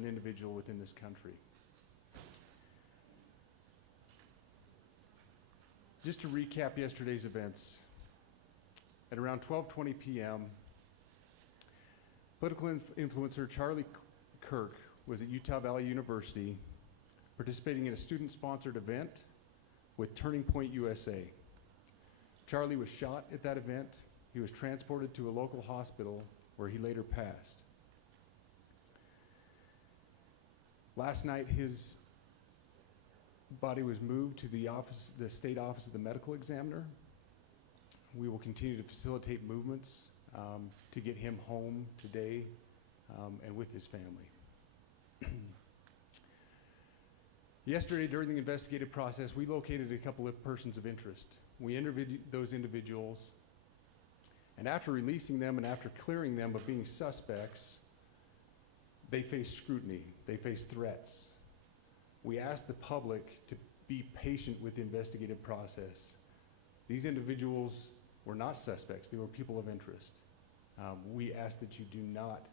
an individual within this country. Just to recap yesterday's events, at around 12:20 p.m., political influencer Charlie Kirk was at Utah Valley University participating in a student-sponsored event with Turning Point USA. Charlie was shot at that event. He was transported to a local hospital where he later passed. Last night, his body was moved to the state office of the medical examiner. We will continue to facilitate movements to get him home today and with his family. Yesterday, during the investigative process, we located a couple of persons of interest. We interviewed those individuals, and after releasing them and after clearing them of being suspects, they faced scrutiny, they faced threats. We asked the public to be patient with the investigative process. These individuals were not suspects, they were people of interest. We ask that you do not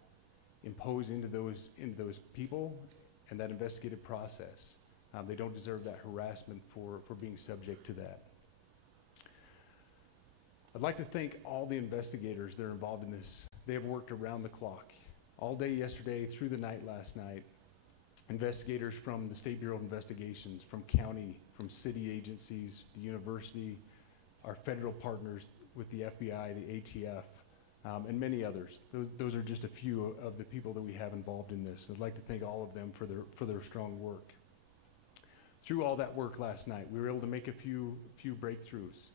impose into those people and that investigative process. They don't deserve that harassment for being subject to that. I'd like to thank all the investigators that are involved in this. They have worked around the clock, all day yesterday, through the night last night. Investigators from the State Bureau of Investigations, from county, from city agencies, the university, our federal partners with the FBI, the ATF, and many others. Those are just a few of the people that we have involved in this. I'd like to thank all of them for their strong work. Through all that work last night, we were able to make a few breakthroughs.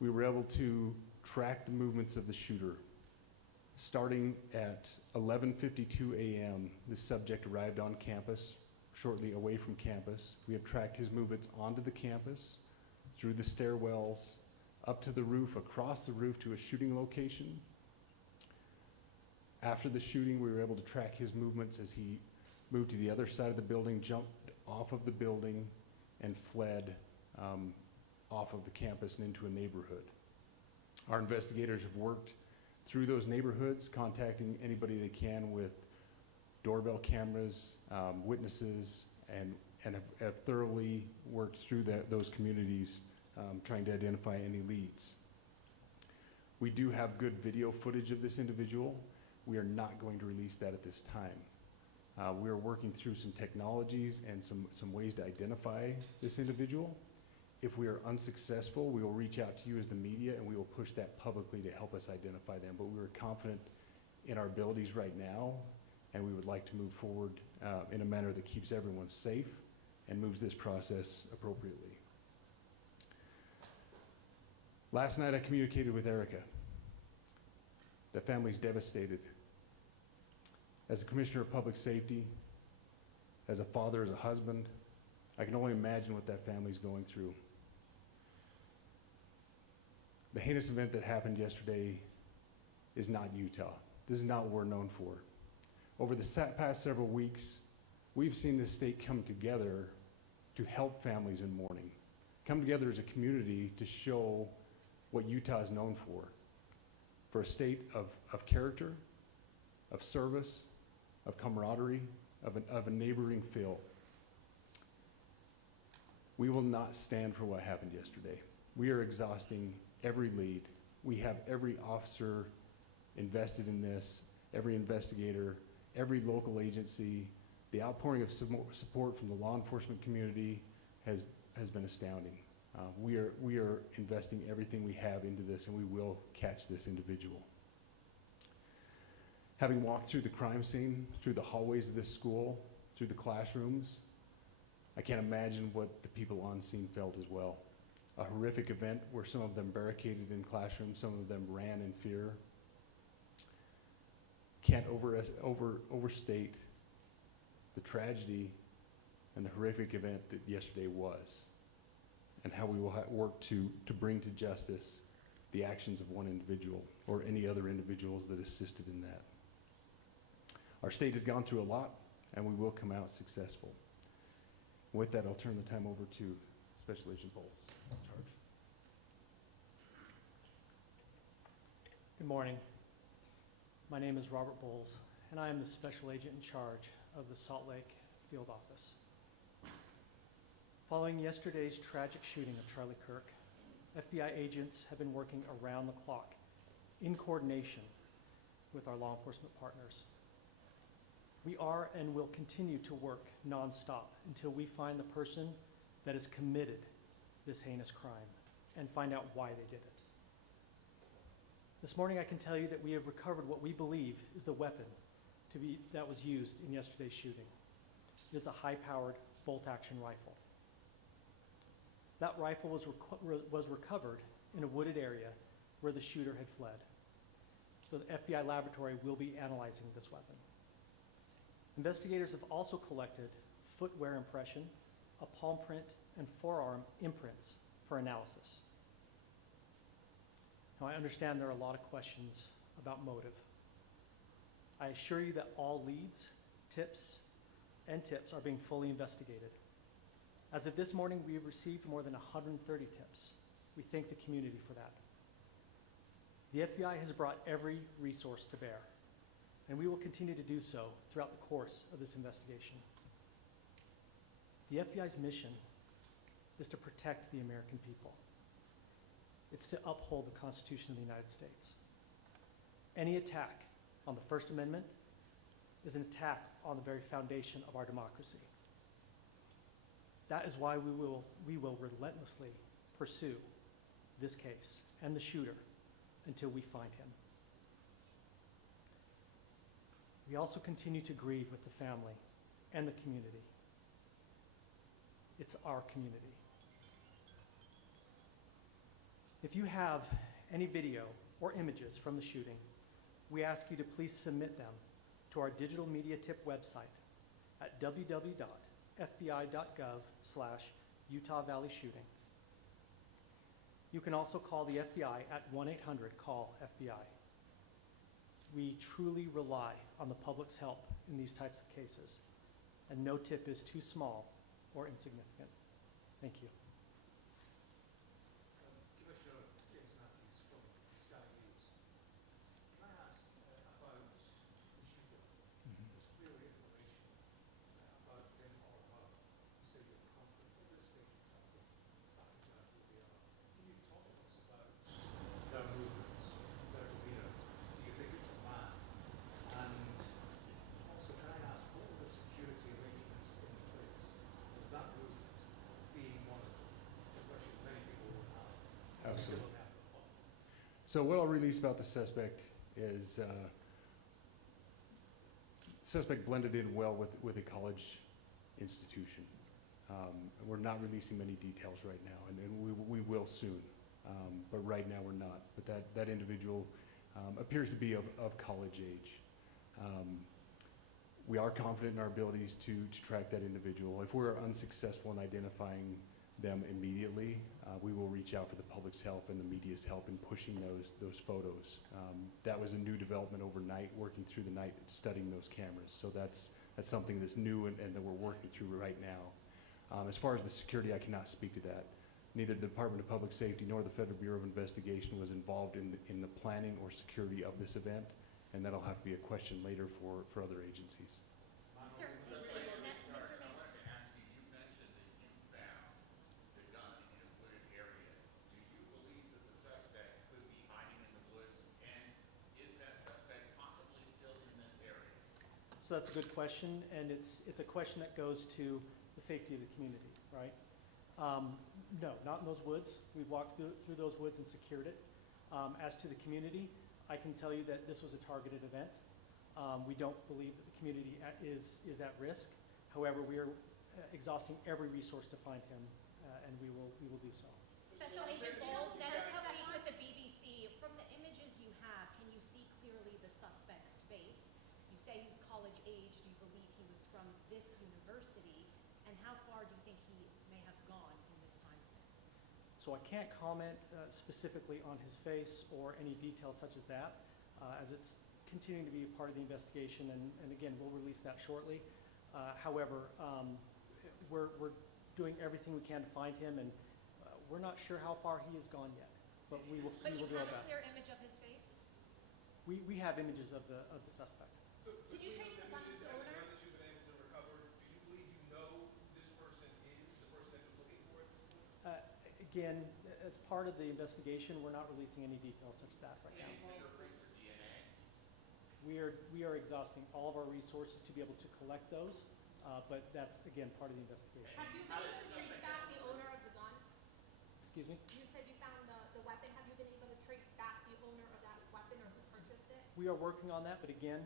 We were able to track the movements of the shooter. Starting at 11:52 a.m., this subject arrived on campus, shortly away from campus. We have tracked his movements onto the campus, through the stairwells, up to the roof, across the roof to a shooting location. After the shooting, we were able to track his movements as he moved to the other side of the building, jumped off of the building, and fled off of the campus and into a neighborhood. Our investigators have worked through those neighborhoods, contacting anybody they can with doorbell cameras, witnesses, and have thoroughly worked through those communities, trying to identify any leads. We do have good video footage of this individual. We are not going to release that at this time. We are working through some technologies and some ways to identify this individual. If we are unsuccessful, we will reach out to you as the media and we will push that publicly to help us identify them. But we are confident in our abilities right now, and we would like to move forward in a manner that keeps everyone safe and moves this process appropriately. Last night I communicated with Erica. The family's devastated. As a commissioner of public safety, as a father, as a husband, I can only imagine what that family's going through. The heinous event that happened yesterday is not Utah. This is not what we're known for. Over the past several weeks, we've seen this state come together to help families in mourning, come together as a community to show what Utah is known for a state of character, of service, of camaraderie, of a neighboring feel. We will not stand for what happened yesterday. We are exhausting every lead. We have every officer invested in this, every investigator, every local agency. The outpouring of support from the law enforcement community has been astounding. We are investing everything we have into this, and we will catch this individual. Having walked through the crime scene, through the hallways of this school, through the classrooms, I can't imagine what the people on scene felt as well. A horrific event where some of them barricaded in classrooms, some of them ran in fear. Can't overstate the tragedy and the horrific event that yesterday was, and how we will work to bring to justice the actions of one individual or any other individuals that assisted in that. Our state has gone through a lot, and we will come out successful. With that, I'll turn the time over to Special Agent Bowles. Charge. Good morning. My name is Robert Bowles, and I am the Special Agent in charge of the Salt Lake Field Office. Following yesterday's tragic shooting of Charlie Kirk, FBI agents have been working around the clock in coordination with our law enforcement partners. We are and will continue to work nonstop until we find the person that has committed this heinous crime and find out why they did it. This morning I can tell you that we have recovered what we believe is the weapon that was used in yesterday's shooting. It is a high-powered bolt-action rifle. That rifle was recovered in a wooded area where the shooter had fled. The FBI laboratory will be analyzing this weapon. Investigators have also collected footwear impression, a palm print, and forearm imprints for analysis. Now, I understand there are a lot of questions about motive. I assure you that all leads, tips are being fully investigated. As of this morning, we have received more than 130 tips. We thank the community for that. The FBI has brought every resource to bear, and we will continue to do so throughout the course of this investigation. The FBI's mission is to protect the American people. It's to uphold the Constitution of the United States. Any attack on the First Amendment is an attack on the very foundation of our democracy. That is why we will relentlessly pursue this case and the shooter until we find him. We also continue to grieve with the family and the community. It's our community. If you have any video or images from the shooting, we ask you to please submit them to our digital media tip website at www.fbi.gov/Utah Valley Shooting. You can also call the FBI at 1-800-CALL-FBI. We truly rely on the public's help in these types of cases, and no tip is too small or insignificant. Thank you. Absolutely. So what I'll release about the suspect is suspect blended in well with a college institution. We're not releasing many details right now, and we will soon, but right now we're not. But that individual appears to be of college age. We are confident in our abilities to track that individual. If we're unsuccessful in identifying them immediately, we will reach out for the public's help and the media's help in pushing those photos. That was a new development overnight, working through the night, studying those cameras. So that's something that's new and that we're working through right now. As far as the security, I cannot speak to that. Neither the Department of Public Safety nor the Federal Bureau of Investigation was involved in the planning or security of this event, and that'll have to be a question later for other agencies. So that's a good question, and it's a question that goes to the safety of the community, right? No, not in those woods. We've walked through those woods and secured it. As to the community, I can tell you that this was a targeted event. We don't believe that the community is at risk. However, we are exhausting every resource to find him, and we will do so. Special Agent Bowles, Dennis Helene with the BBC. From the images you have, can you see clearly the suspect's face? You say he's college age. Do you believe he was from this university? And how far do you think he may have gone in this time span? So I can't comment specifically on his face or any details such as that, as it's continuing to be a part of the investigation, and again, we'll release that shortly. However, we're doing everything we can to find him, and we're not sure how far he has gone yet, but we will do our best. But you have a clear image of his face? We have images of the suspect. So Can you trace the gun's owner? That you've been able to recover, do you believe you know who this person is, the person that you're looking for at this point? Again, as part of the investigation, we're not releasing any details such as that right now. Fingerprints or DNA? We are exhausting all of our resources to be able to collect those, but that's, again, part of the investigation. Have you been able to trace back the owner of the gun? Excuse me? You said you found the weapon. Have you been able to trace back the owner of that weapon or who purchased it? We are working on that, but again,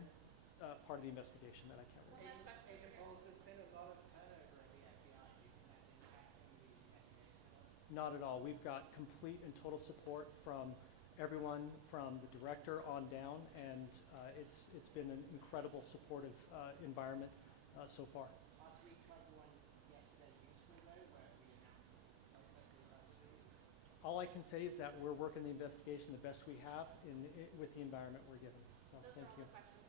part of the investigation that I can't release. Agent Bowles, there's been a lot of turnover at the FBI. Do you think that's impacting the investigation? Not at all. We've got complete and total support from everyone from the director on down, and it's been an incredible supportive environment so far. Our tweets got one yesterday useful though, where we announced that the suspect was arrested. All I can say is that we're working the investigation the best we have with the environment we're given. So Those thank are all you. the questions